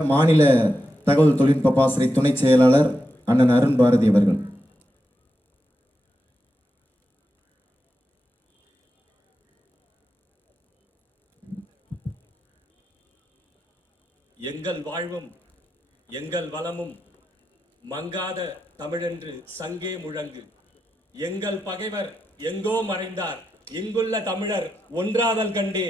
மாநில தகவல் தொழில்நுட்ப பாசறை துணை செயலாளர் அண்ணன் அருண் பாரதி அவர்கள். எங்கள் வாழ்வும் எங்கள் வளமும் மங்காத தமிழென்று சங்கே முழங்கு. எங்கள் பகைவர் எங்கோ மறைந்தார், இங்குள்ள தமிழர் ஒன்றாதல் கண்டே.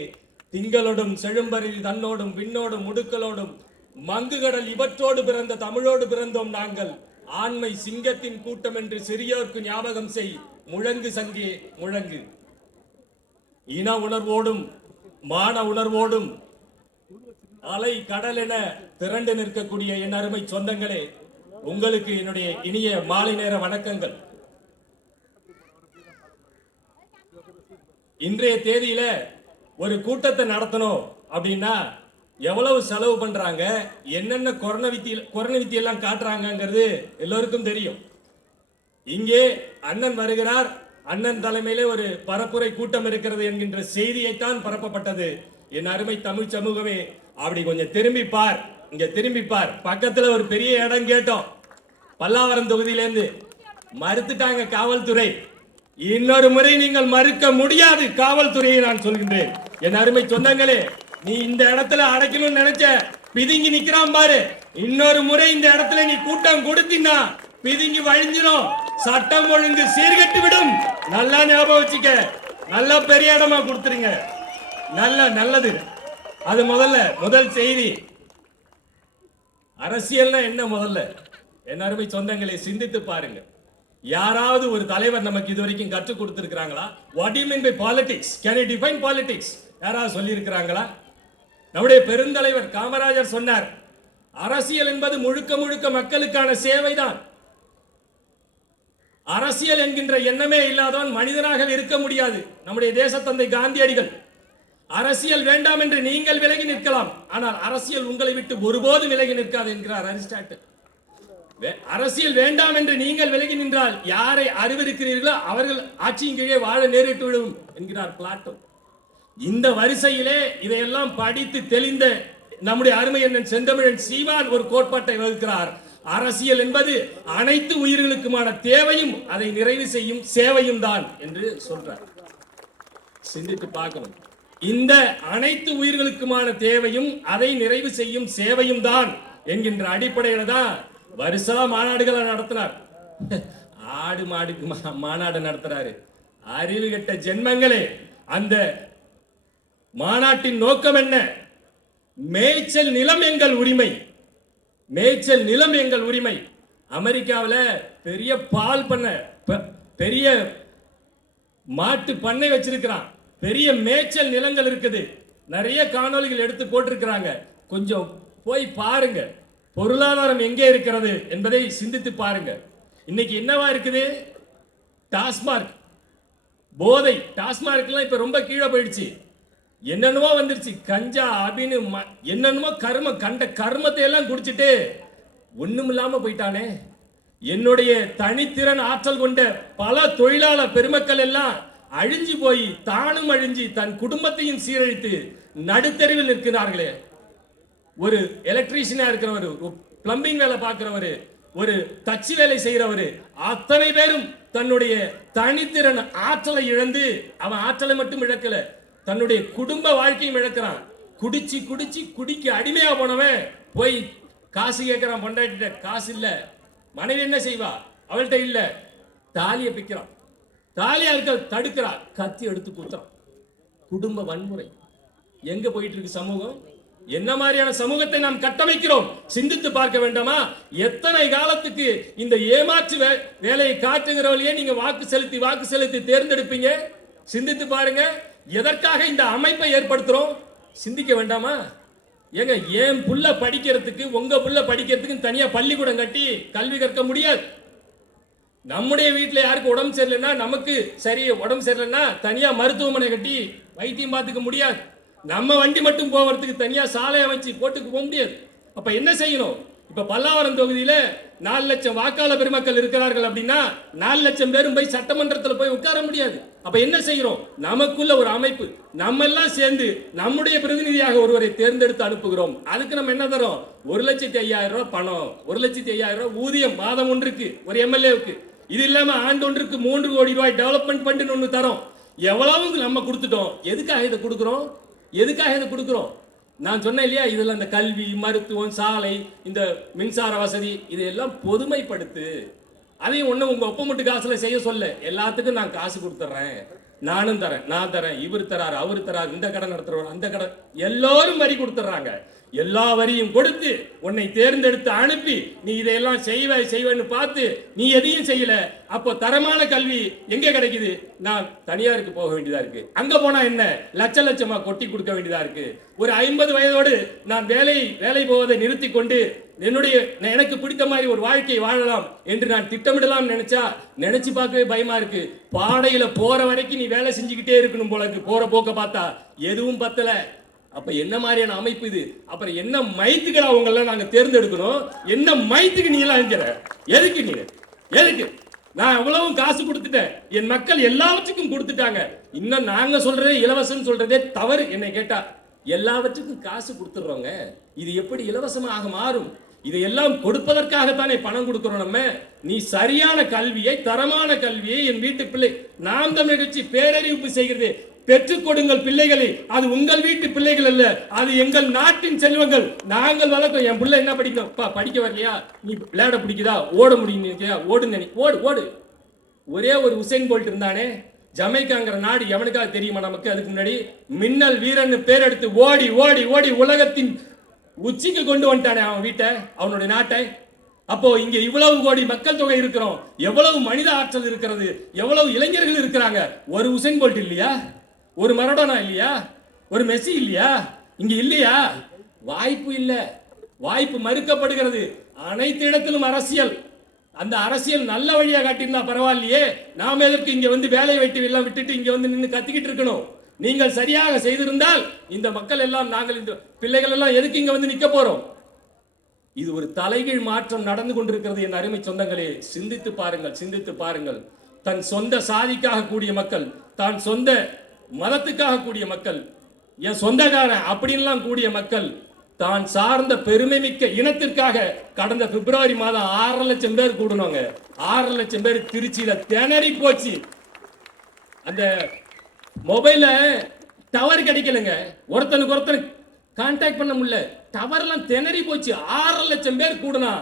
திங்களோடும் செழும்பரில் தன்னோடும் விண்ணோடும் முடுக்கலோடும் மங்குகடல் இவற்றோடு பிறந்த தமிழோடு பிறந்தோம் நாங்கள். ஆண்மை சிங்கத்தின் கூட்டம் என்று சிறியோர்க்கு ஞாபகம் செய், முழங்கு சங்கே முழங்கு. இன உணர்வோடும் மான உணர்வோடும் அலை கடல் என திரண்டு நிற்கக்கூடிய என் அருமை சொந்தங்களே, உங்களுக்கு என்னுடைய இனிய மாலை நேர வணக்கங்கள். இன்றைய தேதியில ஒரு கூட்டத்தை நடத்தணும் அப்படின்னா எவ்வளவு செலவு பண்றாங்க, என்னென்ன கொரோனா வித்தி எல்லாம் காட்டுறாங்கிறது எல்லோருக்கும் தெரியும். இங்கே அண்ணன் வருகிறார், அண்ணன் தலைமையிலே ஒரு பரப்புரை கூட்டம் இருக்கிறது என்கின்ற செய்தியைத்தான் பரப்பப்பட்டது. என் அருமை தமிழ் சமூகமே, அப்படி கொஞ்சம் திரும்பி பார், இங்க திரும்பி பார். பக்கத்துல ஒரு பெரிய இடம் கேட்டோம், பல்லாவரம் தொகுதியிலேருந்து மறுத்துட்டாங்க காவல்துறை. இன்னொரு முறை நீங்கள் மறுக்க முடியாது காவல்துறையை நான் சொல்கின்றேன். என் அருமை சொந்தங்களே, நீ இந்த இடத்துல அடைக்கணும்னு நினைச்ச பிதுங்கி நிக்கிறான் பாரு. இன்னொரு முறை இந்த இடத்துல நீ கூட்டம் கொடுத்தீங்கன்னா பிதுங்கி வழிஞ்சிடும், சட்டம் ஒழுங்கு சீர்கட்டு விடும். நல்லா ஞாபகம் வச்சுக்க, நல்ல பெரிய இடமா கொடுத்துருங்க, நல்லது. அது முதல் செய்தி. அரசியல்னா என்ன முதல்ல என் அருமை சொந்தங்களை சிந்தித்து பாருங்க. யாராவது ஒரு தலைவர் நமக்கு இதுவரைக்கும் கற்றுக் கொடுத்திருக்கிறாங்களா? What you mean by politics? Can you define politics? யாராவது சொல்லி இருக்கிறாங்களா? நம்முடைய பெருந்தலைவர் காமராஜர் சொன்னார், அரசியல் என்பது முழுக்க முழுக்க மக்களுக்கான சேவைதான். அரசியல் என்கின்ற எண்ணமே இல்லாதவன் மனிதனாக இருக்க முடியாது. நம்முடைய தேசத்தந்தை காந்தியடிகள், அரசியல் வேண்டாம் என்று நீங்கள் விலகி நிற்கலாம், ஆனால் அரசியல் உங்களை விட்டு ஒருபோதும் விலகி நிற்காது என்கிறார் அரிஸ்டாட்டில். அரசியல் வேண்டாம் என்று நீங்கள் விலகி நின்றால் யாரை அறிவிருக்கிறீர்களோ அவர்கள் ஆட்சியின் கீழே வாழ நேரிட்டு விடும் என்கிறார் பிளாட்டோ. இந்த வரிசையிலே இதையெல்லாம் படித்து தெளிந்த நம்முடைய அருமை அண்ணன் செந்தமிழன் சீமான் ஒரு கோட்பாட்டை வகுக்கிறார். அரசியல் என்பது அனைத்து உயிர்களுக்குமான தேவையும் அதை நிறைவு செய்யும் சேவையும் தான் என்று சொல்றார். சிந்தித்து பார்க்கணும். இந்த அனைத்து உயிர்களுக்குமான தேவையும் அதை நிறைவு செய்யும் சேவையும் தான் என்கின்ற அடிப்படையில தான் வருஷா மாநாடுகளை நடத்தினார். ஆடு மாடுக்கு மாநாடு நடத்துறாரு. அறிவு கெட்ட ஜென்மங்களே, அந்த மாநாட்டின் நோக்கம் என்ன? மேய்ச்சல் நிலம் எங்கள் உரிமை, மேய்ச்சல் நிலம் எங்கள் உரிமை. அமெரிக்காவில் பெரிய பால் பண்ணை, பெரிய மாட்டு பண்ணை வச்சிருக்கிறான், பெரிய மேய்ச்சல் நிலங்கள் இருக்குது. நிறைய காணொலிகள் எடுத்து போட்டிருக்கிறாங்க, கொஞ்சம் போய் பாருங்க. பொருளாதாரம் எங்கே இருக்கிறது என்பதை சிந்தித்து பாருங்க. இன்னைக்கு என்னவா இருக்குது? டாஸ்மார்க் போதை, டாஸ்மார்க்லாம் இப்ப ரொம்ப கீழே போயிடுச்சு. என்னென்னமோ வந்துருச்சு, கஞ்சா அப்படின்னு என்னென்னமோ கண்ட கர்மத்தை எல்லாம் குடிச்சிட்டு ஒண்ணும் இல்லாம போயிட்டானே. என்னுடைய தனித்திறன் ஆற்றல் கொண்ட பல தொழிலாளர் பெருமக்கள் எல்லாம் அழிஞ்சு போய் தானும் அழிஞ்சு தன் குடும்பத்தையும் சீரழித்து நடுத்தெருவில் நிற்கிறார்களே. ஒரு எலக்ட்ரீஷியனா இருக்கிறவர், பிளம்பிங் வேலை பார்க்கிறவர், ஒரு தச்சு வேலை செய்யறவர், அத்தனை பேரும் தன்னுடைய தனித்திறன் ஆற்றலை இழந்து, அவன் ஆற்றலை மட்டும் இழக்கல, தன்னுடைய குடும்ப வாழ்க்கையும் இழக்கிறான். குடிச்சு குடிச்சு குடிக்க அடிமையா போனவன் போய் காசு கேட்கிறான், பொண்டாட்டிட்ட காசு இல்ல. மனைவி என்ன செய்வா? அவள்கிட்ட இல்ல, தாலியை பிக்கிறான், தாலியா இருக்க தடுக்கிறான், கத்தி எடுத்து குத்துறான். குடும்ப வன்முறை எங்க போயிட்டு இருக்கு சமூகம்? என்ன மாதிரியான சமூகத்தை நாம் கட்டமைக்கிறோம்? சிந்தித்து பார்க்க வேண்டாமா? எத்தனை காலத்துக்கு இந்த ஏமாற்று வேலையை காட்டுகிறவர்களே நீங்க வாக்கு செலுத்தி தேர்ந்தெடுப்பீங்க? சிந்தித்து பாருங்க. எதற்காக இந்த அமைப்பை ஏற்படுத்துறோம்? சிந்திக்க வேண்டாமா? ஏங்க, ஏன் புள்ள படிக்கிறதுக்கு உங்க புள்ள படிக்கிறதுக்கு தனியா பள்ளிக்கூடம் கட்டி கல்வி கற்க முடியாது? நம்முடைய வீட்டுல யாருக்கு உடம்பு சரியில்லைன்னா, நமக்கு சரி உடம்பு சரியில்லைன்னா தனியா மருத்துவமனை கட்டி வைத்தியம் பார்த்துக்க முடியாது. நம்ம வண்டி மட்டும் போவதுக்கு தனியா சாலை அமைச்சு போட்டுக்க போக முடியாது. அப்ப என்ன செய்யணும்? இப்ப பல்லாவரம் தொகுதியில 4 லட்சம் வாக்காளர் பெருமக்கள் இருக்கிறார்கள் அப்படின்னா 4 லட்சம் பேரும் போய் சட்டமன்றத்தில் போய் உட்கார முடியாது. அப்ப என்ன செய்கிறோம்? நமக்குள்ள ஒரு அமைப்பு, நம்ம எல்லாம் சேர்ந்து நம்முடைய பிரதிநிதியாக ஒருவரை தேர்ந்தெடுத்து அனுப்புகிறோம். அதுக்கு நம்ம என்ன தரோம்? 1,05,000 ரூபாய் பணம், 1,05,000 ரூபாய் ஊதியம் மாதம் ஒன்றுக்கு ஒரு எம்எல்ஏவுக்கு. இது இல்லாம ஆண்டு ஒன்றுக்கு 3 கோடி ரூபாய் டெவலப்மெண்ட் ஃபண்ட் ஒன்று தரோம். எவ்வளவு நம்ம கொடுத்துட்டோம். எதுக்காக இதை கொடுக்கிறோம்? எதுக்காக இதை கொடுக்கிறோம்? நான் சொன்னேன் இல்லையா, இதுல இந்த கல்வி, மருத்துவம், சாலை, இந்த மின்சார வசதி இதையெல்லாம் பொதுமைப்படுத்து. அதையும் ஒண்ணு உங்க ஒப்பமுட்டு காசுல செய்ய சொல்ல, எல்லாத்துக்கும் நான் காசு கொடுத்துறேன், நானும் தரேன், நான் தரேன், இவர் தராரு, அவர் தராரு, இந்த கடை நடத்துறவர், அந்த கடை, எல்லாரும் வரி கொடுத்துறாங்க. எல்லா வரியும் கொடுத்து உன்னை தேர்ந்தெடுத்து அனுப்பி நீ இதையெல்லாம் செய்வேன்னு பார்த்து நீ எதையும் செய்யல. அப்போ தரமான கல்வி எங்க கிடைக்குது? நான் தனியாருக்கு போக வேண்டியதா இருக்கு. அங்க போனா என்ன லட்சமா கொட்டி கொடுக்க வேண்டியதா இருக்கு. ஒரு 50 வயதோடு நான் வேலை போவதை நிறுத்தி கொண்டு எனக்கு பிடித்த மாதிரி ஒரு வாழ்க்கை வாழலாம் என்று நான் திட்டமிடலாம் நினைச்சு பார்க்கவே பயமா இருக்கு. பாடையில போற வரைக்கும் நீ வேலை செஞ்சுக்கிட்டே இருக்கணும் போல இருக்கு. போற போக்க பார்த்தா எதுவும் பத்தல. அப்ப என்ன மாதிரியான அமைப்பு இது? அப்புறம் என்ன மைத்துக்களா உங்களை நாங்க தேர்ந்தெடுக்கணும்? என்ன மைத்துக்கு நீ எல்லாம் எதுக்கு நீ எதுக்கு? நான் எவ்வளவு காசு கொடுத்துட்டேன், என் மக்கள் எல்லாவற்றுக்கும் கொடுத்துட்டாங்க. இன்னும் நாங்க சொல்றதே இலவசம் சொல்றதே தவறு. என்னை கேட்டா எல்லாவற்றுக்கும் காசு கொடுத்துடுறோங்க. இது எப்படி இலவசமாக மாறும்? இதையெல்லாம் கொடுப்பதற்காகத்தானே பணம் கொடுக்கிறோம் நம்ம. நீ சரியான கல்வியை, தரமான கல்வியை என் வீட்டு பிள்ளை நாம் தமிழர் கட்சி பேரறிவிப்பு செய்கிறது. பெற்றுக் கொடுங்கள் பிள்ளைகளை. அது உங்கள் வீட்டு பிள்ளைகள் அல்ல, அது எங்கள் நாட்டின் செல்வங்கள். நாங்கள் வளர்க்கிறோம். என் பிள்ளை என்ன படிக்கணும்? படிக்க வரலையா? நீ விளையாட பிடிக்குதா? ஓட முடியும்? ஓடு. ஒரே ஒரு உசைன் போல்ட் இருந்தானே, ஜமைக்காங்கிற நாடு எவனுக்காக தெரியுமா நமக்கு? அதுக்கு முன்னாடி மின்னல் வீரன் பேர் எடுத்து ஓடி ஓடி ஓடி உலகத்தின் உச்சிக்கு கொண்டு வந்துட்டானே அவன் வீட்டை, அவனுடைய நாட்டை. அப்போ இங்க இவ்வளவு கோடி மக்கள் தொகை இருக்கிறோம், எவ்வளவு மனித ஆற்றல் இருக்கிறது, எவ்வளவு இளைஞர்கள் இருக்கிறாங்க. ஒரு உசைன் போல்ட் இல்லையா? ஒரு மரடோனா இல்லையா? ஒரு மெஸ்ஸி இல்லையா? இங்க இல்லையா? வாய்ப்பு இல்ல, வாய்ப்பு மறுக்கப்படுகிறது. அனைத்து இடத்திலும் அரசியல். அந்த அரசியல் நல்ல வழியா காட்டியிருந்தா பரவாயில்லையே. நாம எதற்கு இங்க வந்து வேலை வெட்டி எல்லாம் விட்டுட்டு இங்க வந்து நின்று கத்திக்கிட்டு இருக்கணும்? நீங்கள் சரியாக செய்திருந்தால் இந்த மக்கள் எல்லாம், நாங்கள் இந்த பிள்ளைகள் எல்லாம் எதுக்கு இங்க வந்து நிக்க போறோம்? இது ஒரு தலைகீழ் மாற்றம் நடந்து கொண்டிருக்கிறது. என் அருமை சொந்தங்களே, சிந்தித்து பாருங்கள், சிந்தித்து பாருங்கள். தன் சொந்த சாதிக்காக கூடிய மக்கள், தான் சொந்த மதத்துக்காக கூடிய மக்கள், என் சொந்தக்காரன் அப்படின்லாம் கூடிய மக்கள், தான் சார்ந்த பெருமை மிக்க இனத்திற்காக கடந்த பிப்ரவரி மாதம் 6 லட்சம் பேர் கூடணுங்க. 6 லட்சம் பேர் திருச்சியில திணறி போச்சு. அந்த மொபைல்ல டவர் கிடைக்கலங்க, ஒருத்தனுக்கு ஒருத்தன் கான்டாக்ட் பண்ண முடியல, டவர்லாம் திணறி போச்சு. 6 லட்சம் பேர் கூடனா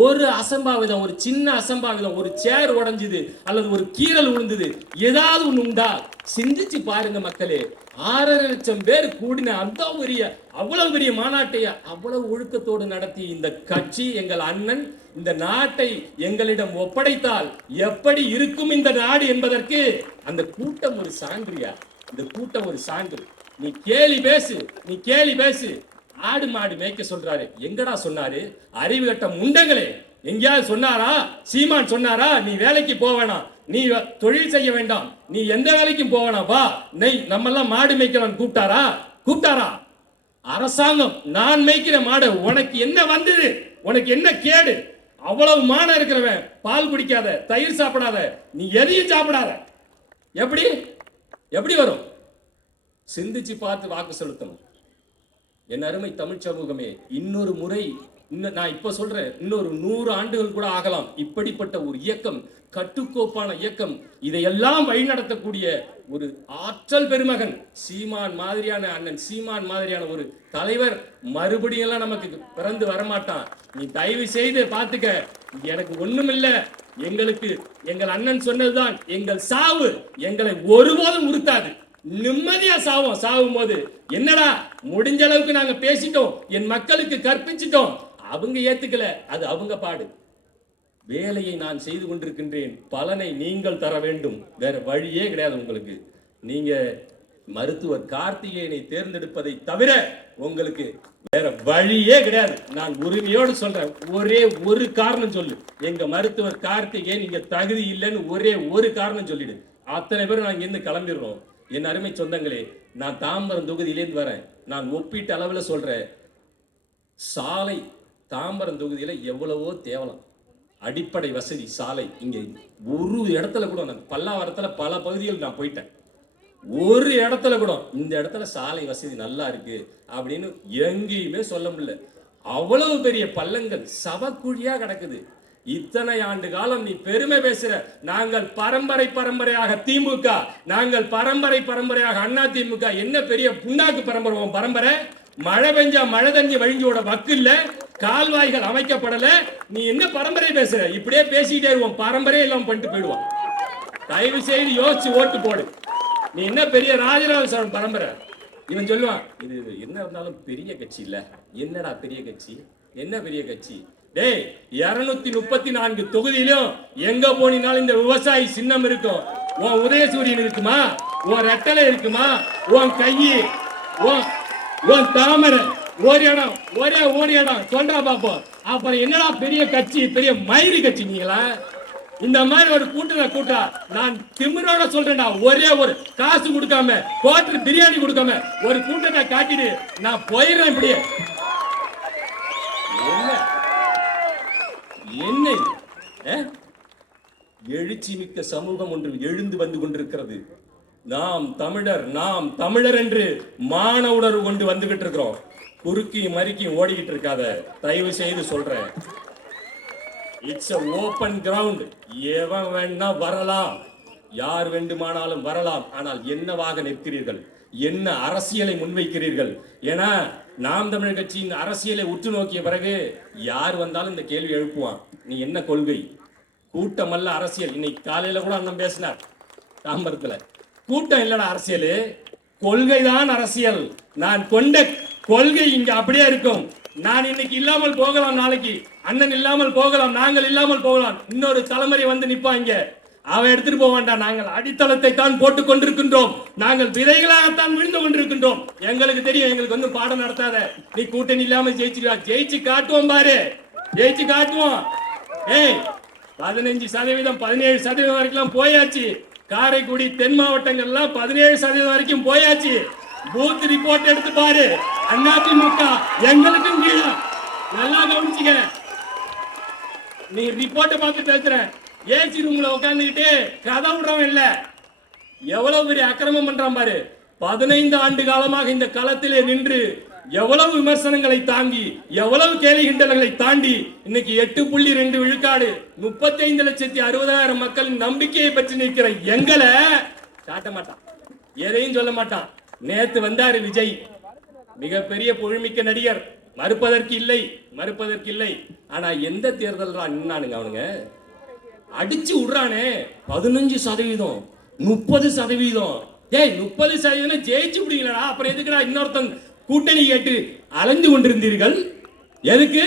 ஒரு அசம்பாவிதம், ஒரு சின்ன அசம்பாவிதம், ஒரு சேர் உடைஞ்சுது அல்லது ஒரு கீறல் விழுந்தது, ஏதாவது ஒண்ணு உண்டா? சிந்திச்சு பாருங்க மக்களே. 6 லட்சம் பேர் கூடின அந்த அவ்வளவு பெரிய மாநாட்டை அவ்வளவு ஒழுக்கத்தோடு நடத்தி இந்த கட்சி, எங்கள் அண்ணன் இந்த நாட்டை எங்களிடம் ஒப்படைத்தால் எப்படி இருக்கும் இந்த நாடு என்பதற்கு அந்த கூட்டம் ஒரு சான்றியா? இந்த கூட்டம் ஒரு சான்று. நீ கேலி பேசு. ஆடு மாடு மேய்க்க சொல்றாரு. எங்கடா சொன்னாரு? அறிவு கட்ட முண்டங்களே, எங்கேயாவது சொன்னாரா? சீமான் சொன்னாரா நீ வேலைக்கு போவேணாம், நீ தொழில் செய்ய வேண்டாம், நீ எந்த வேலைக்கும் போவேணாம், வா நம்ம எல்லாம் மாடு மேய்க்கலாம் கூப்பிட்டாரா? அரசாங்கம் நான் மேய்க்கிற மாடு, உனக்கு என்ன வந்தது? உனக்கு என்ன கேடு? அவ்வளவு மானம் இருக்கிறவன் பால் குடிக்காத, தயிர் சாப்பிடாத, நீ எதையும் சாப்பிடாத, எப்படி வரும்? சிந்திச்சு பார்த்து வாக்கு செலுத்தணும். என் அருமை தமிழ் சமூகமே, இன்னொரு முறை, நான் இப்ப சொல்றேன், இன்னொரு 100 ஆண்டுகள் கூட ஆகலாம். இப்படிப்பட்ட ஒரு இயக்கம், கட்டுக்கோப்பான இயக்கம், இதையெல்லாம் வழிநடத்தக்கூடிய ஒரு ஆற்றல் பெருமகன் சீமான் மாதிரியான, அண்ணன் சீமான் மாதிரியான ஒரு தலைவர் மறுபடியும் எல்லாம் நமக்கு பிறந்து வரமாட்டான். நீ தயவு செய்து பார்த்துக்க. எனக்கு ஒண்ணுமில்ல, எங்களுக்கு எங்கள் அண்ணன் சொன்னதுதான், எங்கள் சாவு எங்களை ஒருபோதும் உறுத்தாது. நிம்மதியா சாவும் போது என்னடா முடிஞ்ச அளவுக்கு நாங்க பேசிட்டோம், என் மக்களுக்கு கற்பிச்சிட்டோம், அவங்க ஏத்துக்கல, அது அவங்க பாடு. வேலையை நான் செய்து கொண்டிருக்கின்றேன், பலனை நீங்கள் தர வேண்டும், வேற வழியே கிடையாது உங்களுக்கு. நீங்க மருத்துவர் கார்த்திகேயனை தேர்ந்தெடுப்பதை தவிர உங்களுக்கு வேற வழியே கிடையாது. நான் உரிமையோடு சொல்றேன், ஒரே ஒரு காரணம் சொல்லு, எங்க மருத்துவர் கார்த்திகேயன் நீங்க தகுதி இல்லைன்னு ஒரே ஒரு காரணம் சொல்லிடு, அத்தனை பேர் நாங்க இருந்து கிளம்பிடுறோம். என் அருமை சொந்தங்களே, நான் தாம்பரம் தொகுதியிலேருந்து வரேன். நான் ஒப்பீட்டு அளவில் சொல்றேன், சாலை தாம்பரம் தொகுதியில எவ்வளவோ தேவலாம், அடிப்படை வசதி சாலை இங்க ஒரு இடத்துல கூட, நான் பல்லாவரத்துல பல பகுதிகள் நான் போயிட்டேன், ஒரு இடத்துல கூட இந்த இடத்துல சாலை வசதி நல்லா இருக்கு அப்படின்னு எங்கேயுமே சொல்ல முடியல. அவ்வளவு பெரிய பள்ளங்கள் சவக்குழியா கிடக்குது. இத்தனை ஆண்டு காலம் நீ பெருமை பேசுற, நாங்கள் பரம்பரை பரம்பரையாக திமுக, நாங்கள் பரம்பரை பரம்பரையாக அண்ணா திமுக. என்ன பெரிய புண்ணாக்கு பரம்பரை பரம்பரை? மழை பெஞ்சா மழை தண்ணி வழிஞ்சோட வக்கு இல்ல, கால்வாய்கள் அமைக்கப்படல, நீ என்ன பரம்பரை பேசுற? இப்படியே பேசிக்கிட்டே இருவோம், பரம்பரையே எல்லாம் பண்ணிட்டு போயிடுவோம். தயவு செய்து யோசிச்சு ஓட்டு போடு. நீ என்ன பெரிய ராஜராஜ சோழன் பரம்பரை? இவன் சொல்லுவான், இது என்ன இருந்தாலும் பெரிய கட்சி இல்ல. என்னடா பெரிய கட்சி? என்ன பெரிய கட்சி? டேய், 234 தொகுதியிலும் எங்க போனினாலும் இந்த விவசாயி சின்னம் இருக்கும். உன் உதயசூரியன் இருக்குமா? உன் ரெட்டலை இருக்குமா? உன் கையி, உன் தாமரை, ஒரு இடம், ஒரே ஒரு இடம் சொல்றா பாப்போம். அப்புறம் என்னடா பெரிய கட்சி, பெரிய மயிறு கட்சி நீங்களா? இந்த மாதிரி ஒரு கூட்டா நான் திமிரோட சொல்றேன்டா. ஒரே ஒரு காசு கொடுக்காம, கோட்டர் பிரியாணி கொடுக்காம ஒரு கூட்டத்தை காட்டிட்டு நான் போயிடுறேன். இப்படியே என்ன எழுச்சி மிக்க சமூகம் ஒன்று எழுந்து வந்து கொண்டிருக்கிறது. நாம் தமிழர், நாம் தமிழர் என்று மான உணர்வு கொண்டு வந்துகிட்டு இருக்கிறோம். குறுக்கி மறுக்கி ஓடிக்கிட்டு இருக்காத, தயவு செய்து சொல்றேன். It's a open ground. எவன் வேணா வரலாம், யார் வேண்டுமானாலும் வரலாம். ஆனால் என்னவாக நிற்கிறீர்கள், என்ன அரசியலை முன்வைக்கிறீர்கள்? ஏன்னா நாம் தமிழர் கட்சியின் அரசியலை உற்று நோக்கிய பிறகு யார் வந்தாலும் இந்த கேள்வி எழுப்புவான், நீ என்ன கொள்கை? கூட்டம் அல்ல அரசியல். இன்னைக்கு காலையில கூட அண்ணன் பேசினார் தாம்பரத்துல. கூட்டம் இல்லடா அரசியல், கொள்கைதான் அரசியல். நான் கொண்ட கொள்கை இங்க அப்படியே இருக்கும். நான் இன்னைக்கு இல்லாமல் போகலாம், நாளைக்கு அண்ணன் இல்லாமல் போகலாம், நாங்கள் இல்லாமல் போகலாம், இன்னொரு தலைமுறை வந்து நிப்பாங்க, அவன் எடுத்துட்டு போக வேண்டாம். நாங்கள் அடித்தளத்தை தான் போட்டுக் கொண்டிருக்கின்றோம், நாங்கள் விதைகளாகத்தான் விழுந்து கொண்டிருக்கின்றோம். எங்களுக்கு தெரியும், எங்களுக்கு வந்து பாடம் நடத்தாத. நீ கூட்டணி இல்லாம ஜெயிச்சுக்கா, ஜெயிச்சு காட்டுவோம் பாரு, ஜெயிச்சு காட்டுவோம். ஏய், 15%, 17% வரைக்கும் போயாச்சு. காரைக்குடி தென் மாவட்டங்கள்லாம் 17% வரைக்கும் போயாச்சு. பூத் ரிப்போர்ட் எடுத்து பாரு. அதிமுக எங்களுக்கும் கீழே. நல்லா கவனிச்சுக்க. நீ ரிப்போர்ட்டை பார்த்து பேசுற, ஏசி ரூம்ல உட்கார்ந்துக்கிட்டு கதை விடுறவன் இல்ல. எவ்வளவு பெரிய அக்கிரமம் பண்றான் பாரு. 15 ஆண்டு காலமாக இந்த களத்திலே நின்று எவ்வளவு விமர்சனங்களை தாங்கி, எவ்வளவு கேலி கிண்டல்களை தாண்டி இன்னைக்கு 8.2 விழுக்காடு, 35,60,000 மக்களின் நம்பிக்கையை பற்றி நிற்கிற எங்களை காட்ட மாட்டான், எதையும் சொல்ல மாட்டான். நேத்து வந்தாரு விஜய், மிகப்பெரிய புகழ்மிக்க நடிகர், மறுப்பதற்கு இல்லை, மறுப்பதற்கு இல்லை. ஆனா எந்த தேர்தல் நின்னானுங்க அவனுங்க? அடிச்சு விடுறானே 15%, 30%. டேய், 30% ஜெயிச்சு விடுவீங்களா? அப்புறம் எதுக்குடா இன்னொருத்தன் கூட்டணி கேட்டு அலைந்து கொண்டிருந்தீர்கள்? எதுக்கு?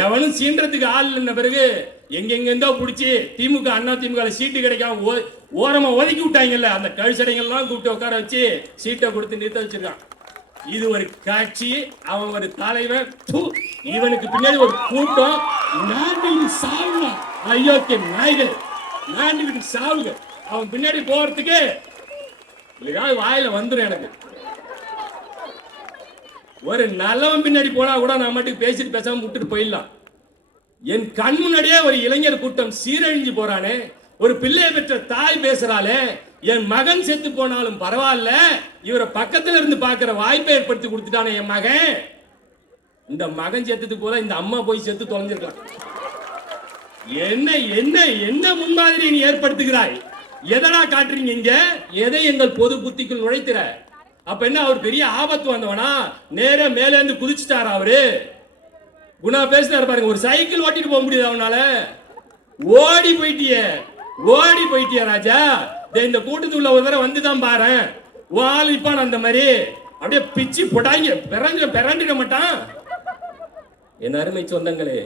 எவனும் சீன்றதுக்கு ஆள் இல்லைன்ன பிறகு எங்கெங்கோ பிடிச்சி திமுக அண்ணா திமுக சீட்டு கிடைக்காம ஓரமா ஒதுக்கி விட்டாங்கல்ல, அந்த கழிச்சடைகள்லாம் கூப்பிட்டு உட்கார வச்சு சீட்டை கொடுத்து நிறுத்த வச்சிருக்கான். இது ஒரு காட்சி, அவன் ஒரு தலைவன், இவனுக்கு பின்னாடி ஒரு கூட்டம். சாவுங்க அயோக்கிய நாய்கள், நாண்டுகிட்டு சாவுங்க. அவன் பின்னாடி போறதுக்கு வாயில வந்துடும். எனக்கு ஒரு நல்லவன் பின்னாடி போனா கூட நான் மட்டும் பேசிட்டு பேசாம விட்டுட்டு போயிடலாம். என் கண் முன்னாடியே ஒரு இளைஞர் கூட்டம் சீரழிஞ்சு போறானே, ஒரு பிள்ளையை பெற்ற தாய் பேசுறாளே, என் மகன் செத்து போனாலும் பரவாயில்ல, இவரை பக்கத்துல இருந்து பாக்குற வாய்ப்பை ஏற்படுத்தி கொடுத்துட்டானே என் மகன். இந்த மகன் செத்துட்டு போல இந்த அம்மா போய் செத்து தொலைஞ்சிருக்கலாம். என்ன என்ன என்ன முன்மாதிரி நீ ஏற்படுத்துகிறாய்? எதனா காட்டுறீங்க இங்க? எதை எங்கள் பொது புத்திக்குள் நுழைத்துற? அப்ப என்ன, அவர் பெரிய ஆபத்து வந்தவனா? நேர மேல இருந்து குதிச்சுட்டாரா அவரு? குணா பேசுறாரு பாருங்க, ஒரு சைக்கிள் ஓட்டிட்டு போக முடியாது அவனால. ஓடி போயிட்டிய ராஜா. இந்த கூட்டத்துக்குள்ள ஒரு தடவை வந்துதான் பாரு, வால் இப்பான் அந்த மாதிரி அப்படியே பிச்சு போட்டாங்க, பிறண்டிட மாட்டான். என் அருமை சொந்தங்களே,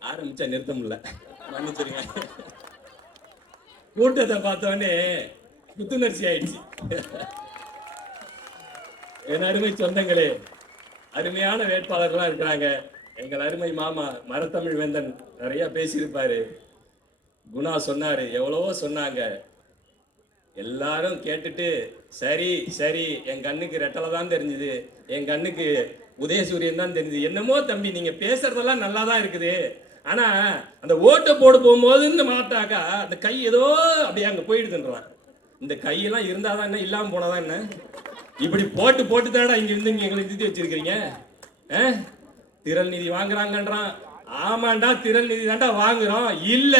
ஆரம்பிச்சா நிறுத்த முடியல, மன்னிச்சிருங்க. கூட்டத்தை பார்த்தோன்னே புத்துணர்ச்சி ஆயிடுச்சு. என் அருமை சொந்தங்களே, அருமையான வேட்பாளர்கள்லாம் இருக்கிறாங்க. எங்கள் அருமை மாமா மரத்தமிழ் வேந்தன் நிறைய பேசியிருப்பாரு. குணா சொன்னாரு, எவ்வளவோ சொன்னாங்க. எல்லாரும் கேட்டுட்டு சரி சரி, என் கண்ணுக்கு ரெட்டலை தான் தெரிஞ்சுது, என் கண்ணுக்கு உதயசூரியன் தான் தெரிஞ்சு. என்னமோ தம்பி நீங்க பேசுறதெல்லாம் நல்லா தான் இருக்குது, ஆனா அந்த ஓட்டை போட போகும்போதுன்னு மாட்டாக்கா அந்த கை ஏதோ அப்படியே அங்க போயிடுதுன்றான். இந்த கையெல்லாம் இருந்தாதான் என்ன, இல்லாம போனதான் என்ன? இப்படி போட்டு போட்டு தாடா இங்க இருந்து எங்களை நிறுத்தி வச்சிருக்கீங்க. திரள் நிதி வாங்குறாங்கன்றான். ஆமாண்டா, திரள் நிதி தாண்டா வாங்குறோம். இல்ல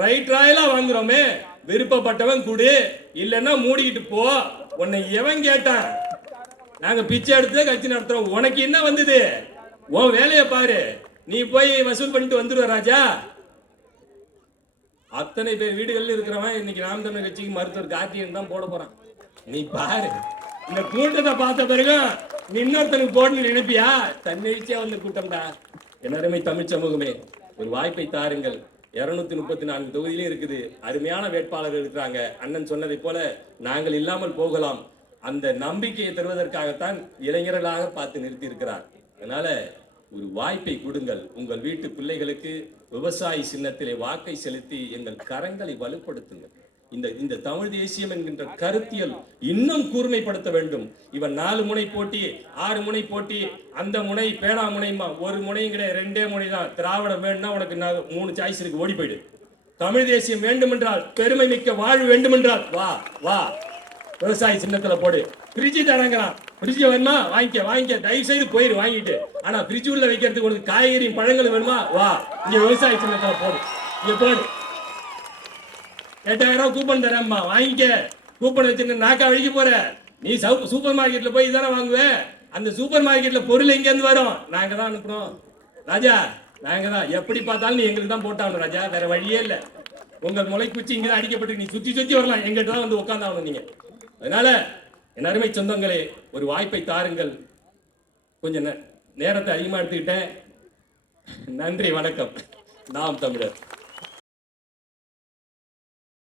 ரைட் ராயலா வாங்குறோமே, விருப்பப்பட்டவன் குடு, இல்லன்னா மூடிக்கிட்டு போ. உன்னை எவன் கேட்டான்? நாங்க பிச்சை எடுத்து கட்சி நடத்துறோம். உனக்கு என்ன வந்தது? உன் வேலையை பாரு, நீ போய் வசூல் பண்ணிட்டு வந்துடுவ ராஜா. அத்தனை பேர் வீடுகள்ல இருக்கிறவன் இன்னைக்கு நாம் தமிழர் கட்சிக்கு மருத்துவர் கார்த்தியன் தான் போட போறான். நீ பாரு, இந்த கூட்டத்தை பார்த்த பிறகு நீ இன்னொருத்தனுக்கு போடணும்னு நினைப்பியா? தன்னிச்சையா வந்த கூட்டம்டா. எல்லாருமே தமிழ் சமூகமே, ஒரு வாய்ப்பை தாருங்கள். 234 தொகுதியிலே இருக்குது, அருமையான வேட்பாளர்கள் இருக்கிறாங்க. அண்ணன் சொன்னதை போல நாங்கள் இல்லாமல் போகலாம். அந்த நம்பிக்கையை தருவதற்காகத்தான் இளைஞர்களாக பார்த்து நிறுத்தி இருக்கிறார். அதனால ஒரு வாய்ப்பை கொடுங்கள். உங்கள் வீட்டு பிள்ளைகளுக்கு விவசாயி சின்னத்திலே வாக்கை செலுத்தி எங்கள் கரங்களை வலுப்படுத்துங்கள். இந்த தமிழ் தேசியம் என்கின்ற கருத்தியல் இன்னும் கூர்மைப்படுத்த வேண்டும். இவன் 4 முனை போட்டி, 6 முனை போட்டி, அந்த முனை பேனா முனைமா, ஒரு முனையும் கிடையாது, 2 முனை தான். திராவிடம் வேணும்னா உனக்கு 3 சாய்ஸ் இருக்கு, ஓடி போயிடு. தமிழ் தேசியம் வேண்டுமென்றால், பெருமை மிக்க வாழ்வு வேண்டுமென்றால் வா வா, விவசாய சின்னத்துல போடு. பிரிட்ஜ் தரங்கிறான், பிரிட்ஜ் வேணுமா வாங்கிக்க, தயவு செய்து போயிரு வாங்கிட்டு. ஆனா பிரிட்ஜ் உள்ள வைக்கிறதுக்கு உனக்கு காய்கறி பழங்கள் வேணுமா, வா இங்க விவசாய சின்னத்துல போடு, இங்க போடு. 8000 ரூபாய் கூப்பன் தரேம்மா, வாங்கிக்க. கூப்பன் வச்சுட்டு நாக்கா வழிக்க போற. நீ சூப்பர் மார்க்கெட்ல போய் தானே வாங்குவேன். அந்த சூப்பர் மார்க்கெட்ல பொருள் எங்க இருந்து வரும்? நாங்க தான் அனுப்புறோம் ராஜா, நாங்க தான். எப்படி பார்த்தாலும் நீ எங்களுக்கு தான் போட்டாகணும் ராஜா, வேற வழியே இல்லை. உங்கள் முளைக்குச்சி இங்கதான் அடிக்கப்பட்டு நீ சுத்தி வரலாம், எங்கிட்ட தான் வந்து உட்காந்தாகணும் நீங்க. அதனால என் அருமை சொந்தங்களே, ஒரு வாய்ப்பை தாருங்கள். கொஞ்சம் நேரத்தை அதிகமா எடுத்துக்கிட்டேன். நன்றி, வணக்கம். நாம் தமிழர்.